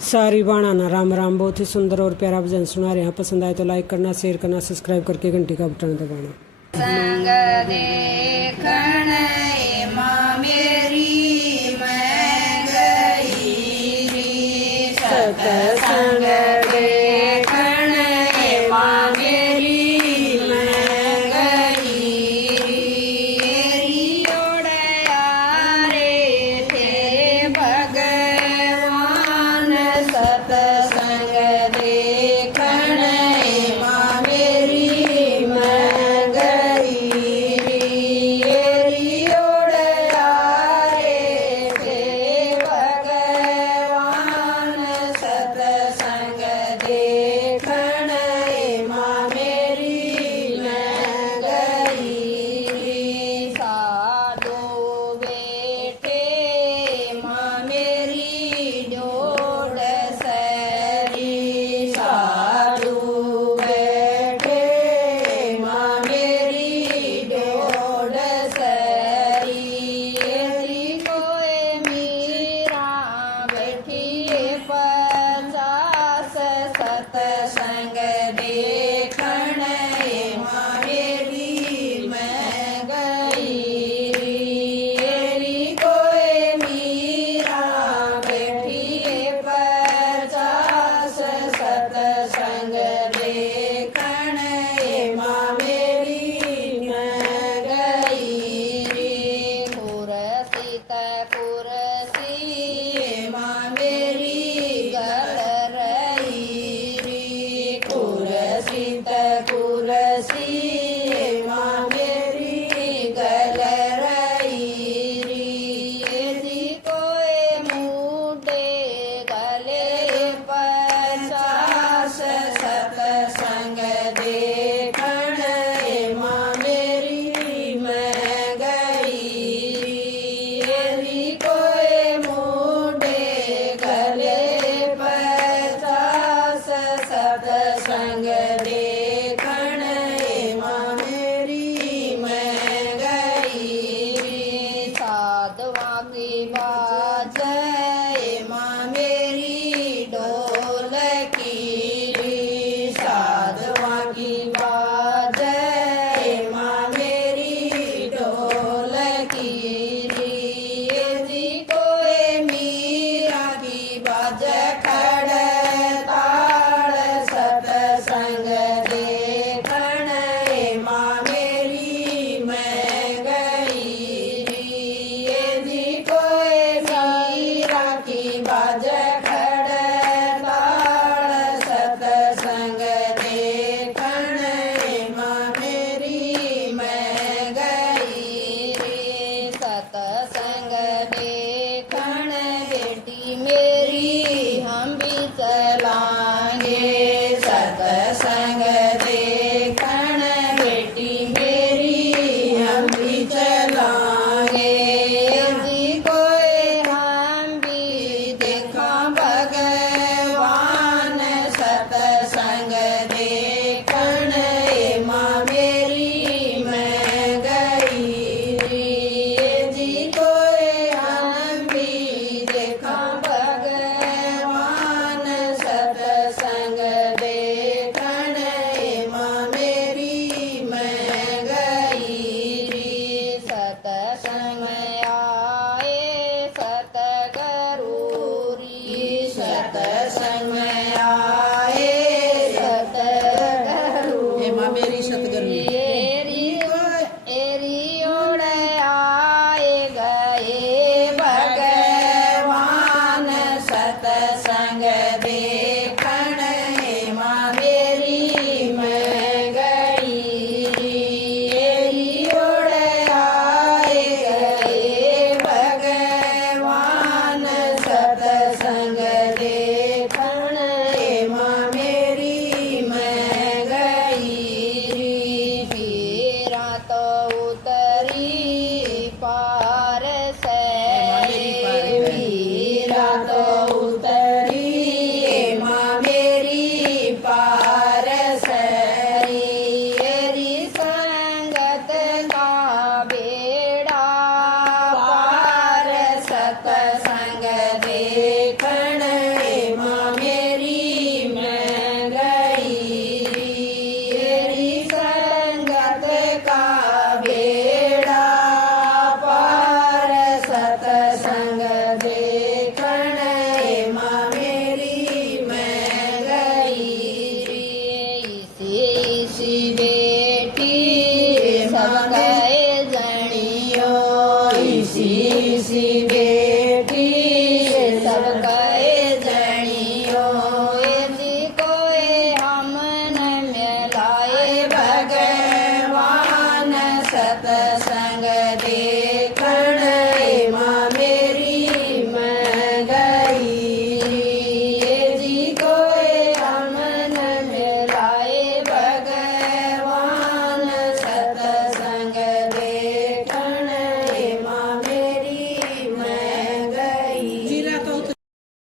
सारी बाणाना राम राम। बहुत ही सुंदर और प्यारा भजन सुना रहे हैं। पसंद आए तो लाइक करना, शेयर करना, सब्सक्राइब करके घंटी का बटन दबाना। संग देखण माँ मेरी मैं गई री, सतसंग देखण माँ मेरी मैं गई री, ओढ़या रे थे भगवान, सतसंग देखण माँ मेरी मैं गई री, ओढ़या रे थे भगवान, सतसंग देखण माँ मेरी मैं गई री, साधु बेटे माँ मेरी जोड़ सरी, साधु बैठे माँ मेरी जोड़ सरी, यदि कोई मीरा बैठिए 50, सतसंग देखण माँ मेरी मैं गई री, कोई मीरा बैठिए 50, सतसंग देखण माँ मेरी मैं गई री, कुरसी माँ मेरी गल रही री, कुरसी माँ मेरी गल रही री, यदि कोई मूडे गले 50, सतसंग देखण माँ मेरी मैं गई री, यदि कोई मूडे गले 50, सतसंग देखण माँ मेरी मैं गई री, साधुआ की बाजै माँ मेरी ढोल की री, साधुआ की बाजै माँ मेरी ढोल की री, यदि कोई मीरा की बाजै खड़ताल, सतसंग देखण माँ मेरी मैं गई री, यदि कोई मीरा की बाजै खड़ताल, सतसंग देखण माँ मेरी मैं गई री, सतसंग देखण बेटी मेरी हम भी चलाएंगे, सतसंग देखण बेटी मेरी हम भी चलाएंगे, यदि कोई हम भी देखा भगवान, सतसंग देखण माँ मेरी मैं गई री, यदि कोई हम भी देखा भगवान, सतसंग देखण माँ मेरी मैं गई री, सतसंग आए सतगुरु री, सतसंग